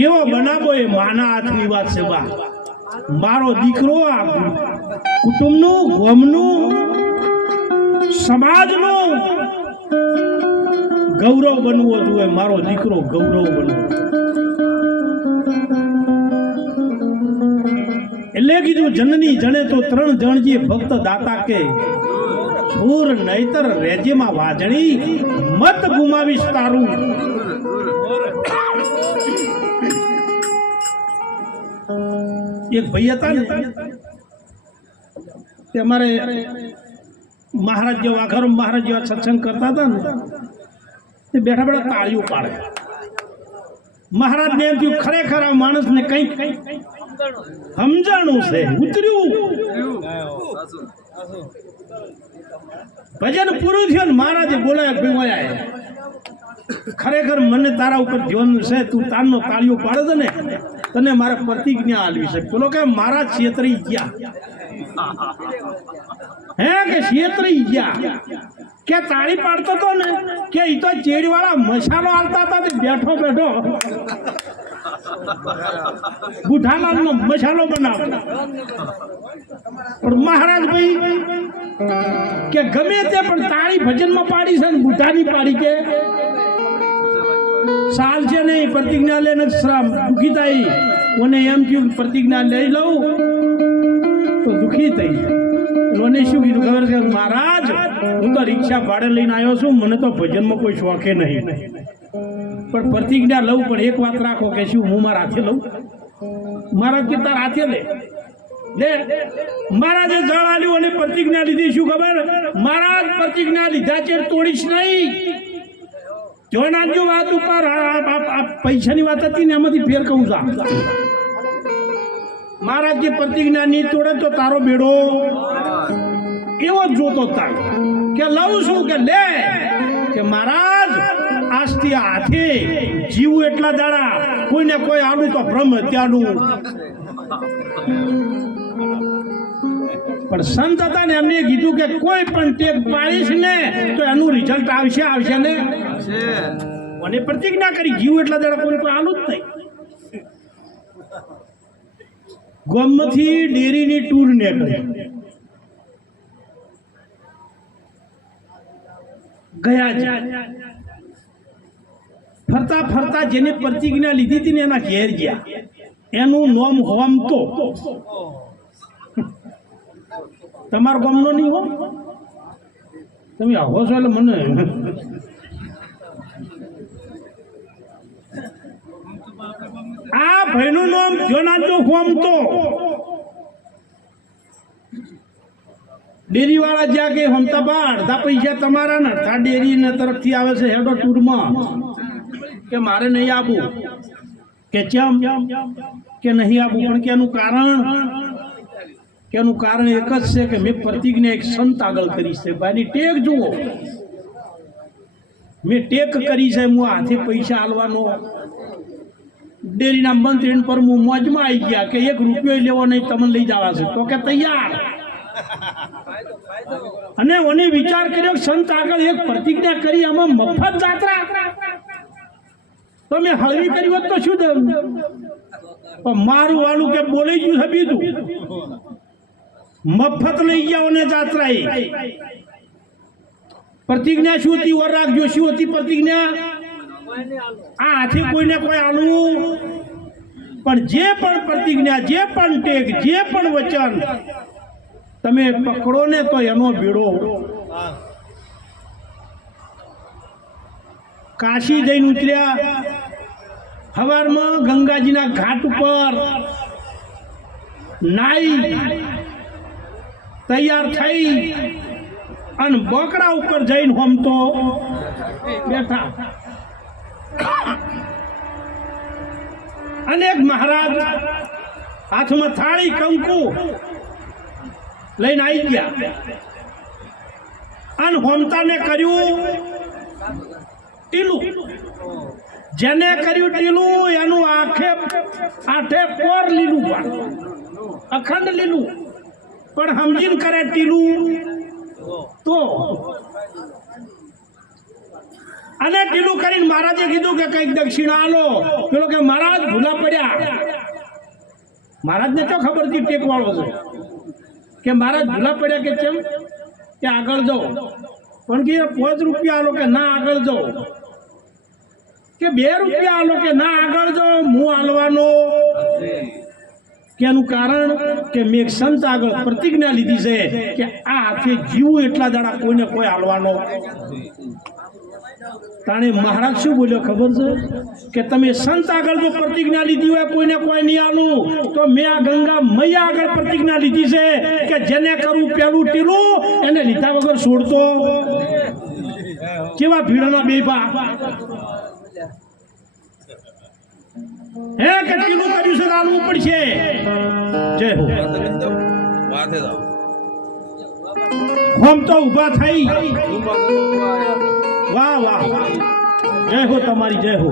કેવો બનાવો એ માના હાથની વાત છે બા. મારો દીકરો આ કુટુંબનું, ગોમનું, સમાજનું ગૌરવ બનવો જોઈએ મારો દીકરો ગૌરવ બનવો એટલે કીધું, જનની જણે તો ત્રણ જણજી ભક્ત દાતા કે, છોર નહીતર રેજેમાં વાજણી, મત ગુમાવીશ તારું. એક ભાઈ હતા ને, તે અમારે મહારાજ જેવા વાઘારો મહારાજ જેવા સત્સંગ કરતા હતા ને તે બેઠા બેઠા તાળીઓ પાડે. મહારાજ ને એમ થયું, ખરેખર આ માણસને કંઈક સમજાણું છે, ઉતર્યું. ભજન પૂરું થયું ને મહારાજે બોલાયા ભાઈ ખરેખર મને તારા ઉપર ધ્યાન છે, તું તારનો તાળીઓ પાડે ને, તને મારે પ્રતિજ્ઞા આલવી છે. પેલો કે મારા છેતરી ગયા. હે કે છેતરી ગયા? કે તાળી પાડતો હતો ને, કે એ તો ચેડવાળા મસાલો આલતા હતા તે બેઠો બેઠો. બુઢાલાલનો મસાલો બનાવતો. પણ મહારાજ ભાઈ કે ગમે તે પણ તાળી ભજનમાં પાડી છે ને, બુઢાની પાડી કે છે નહીં, પ્રતિજ્ઞા લે શ્રામ. દુઃખી થઈ મને એમ થયું પ્રતિજ્ઞા લઈ લઉં, તો દુઃખી થઈ મને શું કીધું? ખબર છે? મહારાજ, હું તો રિક્ષા ભાડે લઈને આવ્યો છું, મને તો ભજનમાં કોઈ શોખે નહીં. પણ પ્રતિજ્ઞા લઉં, પણ એક વાત રાખો કે શું હું મારા હાથે લઉં? મહારાજ કે તારા હાથે લે. મહારાજે જળ આલ્યું અને પ્રતિજ્ઞા લીધી. શું ખબર? મહારાજ, પ્રતિજ્ઞા લીધા છે, તોડીશ નહીં. જો નાખજો વાત ઉપર. પૈસાની વાત હતી ને એમાંથી ફેર કહું છું મહારાજ જે પ્રતિજ્ઞા નહીં તોડે તો તારો બેડો એવો જ જોતો થાય કે લઉં છું કે લે. કે મહારાજ, આજથી હાથે જીવું એટલા દાડા કોઈને કોઈ આનું તો ભ્રમ હત્યાનું. પણ સંત હતા ને એમને કીધું કે કોઈ પણ ટેક પાડીશ ને તો એનું રિઝલ્ટ આવશે આવશે ને? અને પ્રતિજ્ઞા કરી, જીવ એટલા દાડા કોઈ કોઈ આલું જ નહીં. ગોમથી ડેરીની ટૂર નીકળી. ગયા જ. ફરતા ફરતા જેને પ્રતિજ્ઞા લીધી હતી ને એના ઘેર ગયા. એનું નોમ હોમ તો. તમારો ગામનો નહીં હો? તમે આવો છો એટલે મને આ ભાઈનું નામ જોનાજો હોમ તો. ડેરીવાળા જ્યાં કે હમતા બા, અડધા પૈસા તમારા ને, અડધા ડેરી ને તરફથી આવે છે હેડો ટૂરમાં. કે મારે નહીં આપવું. કે ચમ? કે નહીં આપવું. પણ કે એનું કારણ? એનું કારણ એક જ છે કે મેં પ્રતિજ્ઞા એક સંત આગળ કરી છે. ભાઈની ટેક જુઓ. મેં ટેક કરી છે, હું હાથે પૈસા આલવાનો. ડેરીના મંત્રી પર હું મોજમાં આવી ગયા કે એક રૂપિયો લેવો નહીં, તમને લઈ જવા છે. તો કે તૈયાર. અને મને વિચાર કર્યો સંત આગળ એક પ્રતિજ્ઞા કરી, આમાં મફત જાત્રા. તો મેં હળવી કરી હોત તો શું થયું? પણ મારું વાલું કે બોલી ગયું છે બીજું મફત લઈ ગયા ને જાત્રા પ્રતિજ્ઞા શું હતી? ઓર રાખજો. શું હતી પ્રતિજ્ઞા? આ હાથે કોઈને કોઈ આલું? પણ જે પણ પ્રતિજ્ઞા, જે પણ ટેક, જે પણ વચન, તમે પકડો ને તો એનો ભીડો. કાશી જઈને ઉતર્યા. હવારમાં ગંગાજીના ઘાટ ઉપર નાઈ તૈયાર થઈ અને બકરા ઉપર જઈને હોમ તો બેઠા. અને એક મહારાજ હાથમાં થાળી, કંકુ લઈને આવી ગયા. અને હોમતાને કર્યું ટીલું. જેને કર્યું ટીલું, એનું આખે આઠે પર લીલું. પણ અખંડ લીલું. પણ સમજીને કરે ટીલું. તો. અને ટીલું કરીને મહારાજે કીધું કે કંઈક દક્ષિણા આલો. પેલો કે, મહારાજ, ભૂલા પડ્યા. મહારાજને તો ખબર હતી ટેકવાળો છે કે, મહારાજ, ભૂલા પડ્યા કે કેમ કે આગળ જાઓ. પણ કે, પાંચ રૂપિયા આલો કે ના, આગળ જાઓ. કે, બે રૂપિયા આલો કે ના, આગળ જાઓ, હું આલવાનો. કે એનું કારણ કે મેં સંત આગળ પ્રતિજ્ઞા લીધી છે કે આ હાથે જીવું એટલા દાડા કોઈને કોઈ હાલવાનો તાણે મહારાજ શું બોલ્યો ખબર છે? કે તમે સંત આગળ જો પ્રતિજ્ઞા લીધી હોય કોઈને કોઈ નહીં આલું તો મેં આ ગંગા મૈયા આગળ પ્રતિજ્ઞા લીધી છે કે જેને કરું પેલું ટીલું એને લીધા વગર છોડતો. કેવા ભીડના બે બા હે કેટલું કર્યું છે આલવું પડશે? જય હો. વાતે જાઓ હોમ તો ઊભા થઈ. વાહ વાહ. જય હો તમારી જય હો.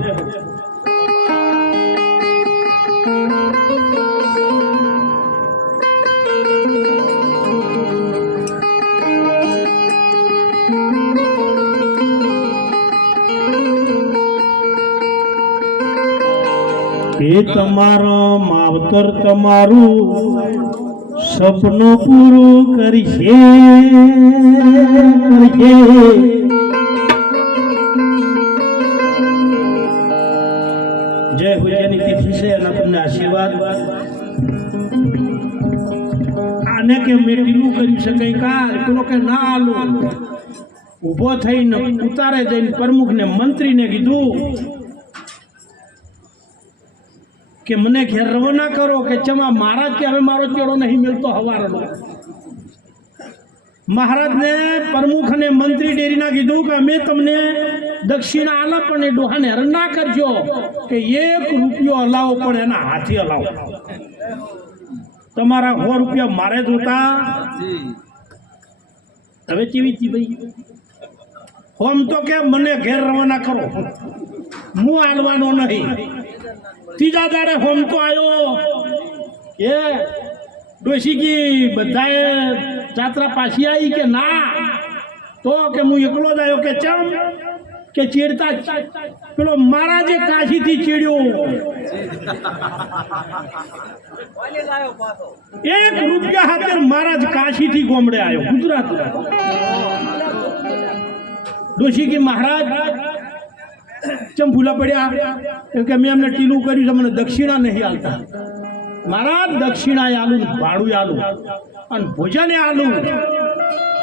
એ તમારો માવતર તમારું સપનું પૂરું કરશે કરશે જય હુજાની તિથિ છે અને તમને આશીર્વાદ. આને કે મેં છે કઈ કાલ, પેલો કે ના આલું. ઊભો થઈને ઉતારે જઈને પ્રમુખને મંત્રીને કીધું કે મને ઘેર રવાના કરો કે ચમા મહારાજ કે હવે મારો ચેડો નહીં મળતો હવારનો મહારાજને પ્રમુખ અને મંત્રી ડેરીના કીધું કે અમે તમને દક્ષિણા આલા પણ એ ડોહાને હેરાન ના કરજો કે એક રૂપિયો હલાવો પણ એના હાથે હલાવો તમારા સો રૂપિયા મારે જોતા હવે કેવી હતી ભાઈ? હોમ તો કે મને ઘેર રવાના કરો. હું હાલવાનો નહીં. ત્રીજા દાડે હોમ તો આવ્યો એ ડોશીજી, બધાએ જાત્રા પાછી આવી કે ના? તો કે હું એકલો જ આવ્યો કે ચમ? કે ચીડતા પેલો મારા જે કાશીથી ચીડ્યો. એક રૂપિયા હાથે મહારાજ કાશીથી ગોમડે આવ્યો ગુજરાત ડોશીજી મહારાજ ચમ ભૂલા પડ્યા? એમ કે મેં એમને ટીલું કર્યું છે, મને દક્ષિણા નહીં આવતા મારા દક્ષિણા આલું ભાડું આલું. અને ભોજને આલું.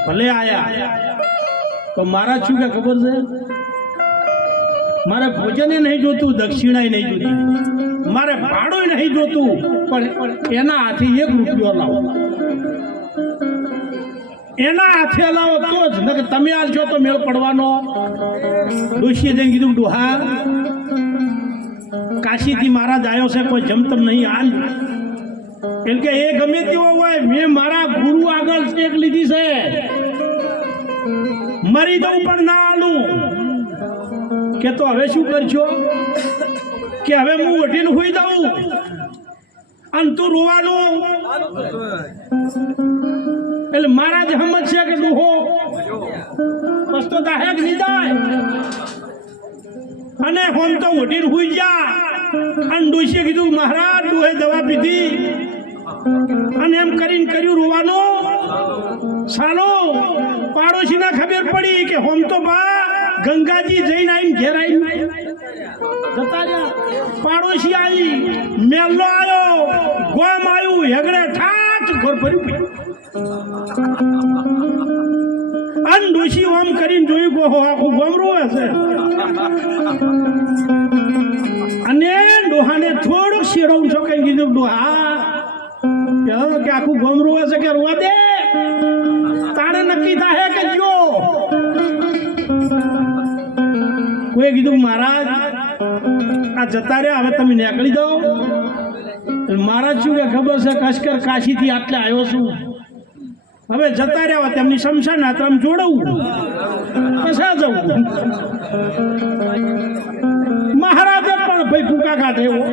ભલે આયા. તો મારા શું કે ખબર છે? મારે ભોજને નહીં જોતું દક્ષિણાએ નહીં જોતી. મારે ભાડું નહીં જોતું. પણ એના હાથે એક રૂપિયો લાવો. એના હાથે લાવો તો જ. નકર તમે છો તો મેળ પડવાનો. ડોશીએ જઈને કીધું ડોહા કાશીથી મહારાજ આવ્યો છે, કોઈ જમતમ નહીં, હાલ. એટલે કે, એ ગમે તેવો હોય, મેં મારા ગુરુ આગળ ટેક લીધી છે. મરી દઉં પણ ના આલું કે તો હવે શું કરશો? કે હવે હું ઉઠીને હોઈ દઉં અને તું રોવાનું. એટલે મહારાજ છે કે ડોહો બસ તો દાહેક નિદાય અને હોમ તો ઉઠીને હુઈ જા અને ડોશીએ કીધું, મહારાજ, ડોહે દવા પીધી. અને એમ કરીને કર્યું, રોવાનું, સાલો. પાડોશીને ખબર પડી કે હોમ તો બા ગંગાજી જઈને આવીને ઘેર આવીને પાડોશી આવી, મેલો આવ્યો ગોમ આવ્યું હેગડે ઠાચ ઘર ભર્યું અન ડોશી ઓમ કરીને જોયું ઓહો આખું ગમરું હશે અને ડોહાને થોડુંક શેરવું છો કઈ કીધું ડોહા કે આખું ગમરું હશે કે રોવા દે તાણે નક્કી થાય કે જો કોઈ કીધું મહારાજ આ જતા રહ્યા હવે તમે નીકળી એટલે મહારાજ શું કે ખબર છે, કશ્કર કાશીથી આટલે આવ્યો છું. હવે જતા રહ્યા તેમની શમશાન આત્રામ જોડવું. કશા જવું? મહારાજે પણ ભાઈ ફૂકા કાઢે એવો.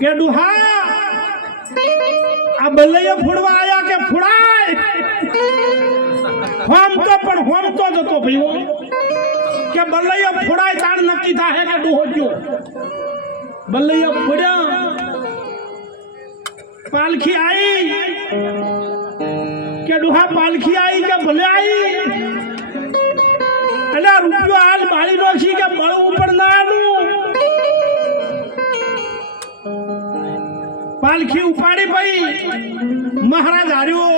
કે ડુહા, આ બલ્લૈયા ફોડવા આયા કે ફોડાય? હોમ તો પણ હોમ તો જતો ભાઈ નક્કી થાય કે ડોહો ગયો? બલ્લૈયા પડ્યા પાલખી આવી કે ડુહા પાલખી આવી કે ભલે આવી અને રૂપિયો હાલ મારી નો છે કે મળવું પણ ના આનું પાલખી ઉપાડી પડી મહારાજ હાર્યો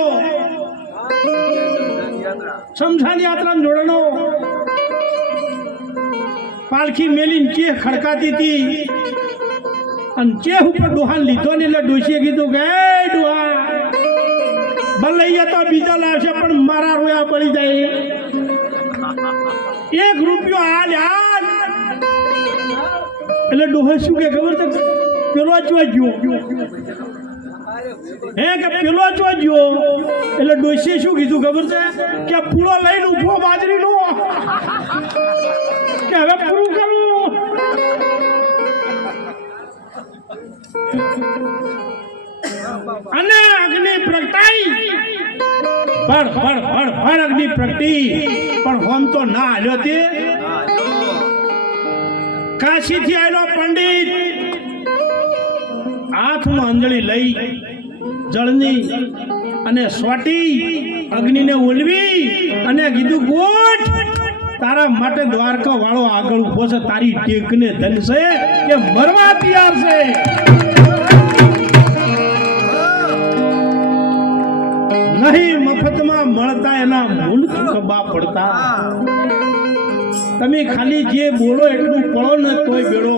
શમશાન યાત્રા જોડણો પાલખી મેલીને કે ખડકાતી હતી અને ચેહ ઉપર ડોહાન લીધો ને એટલે ડોશીએ કીધું કે, "એ ડોહા ભલૈયા તો બીજા લાવશે, પણ મારા રોયા પડી જાય. એક રૂપિયો હાલ હાલ. એટલે ડોહો શું કે ખબર છે? પેલો ચોજ્યો હે કે પેલો ચોજ્યો એટલે ડોશીએ શું કીધું ખબર છે? કે પૂળો લઈને ઊભો બાજરીનો. કે હવે પૂરું કરું? અને અગ્નિ પ્રગટાઈ. ભણ ભણ ભણ ભણ અગ્નિ પ્રગટી. પણ હોમ તો ના હાલ્યો તે. કાશીથી આવેલો પંડિત. હાથમાં અંજળી લઈ, જળની અને સ્વાટી અગ્નિને ઓલવી અને કીધું, ગોઠ. તારા માટે દ્વારકા વાળો આગળ ઊભો છે, તારી ટેકને ધન છે કે મરવા તૈયાર છે? નહીં, મફતમાં મળતા એના મૂળ ખબા પડતા. તમે ખાલી જે બોલો એટલું પડો ને તોય બેડો.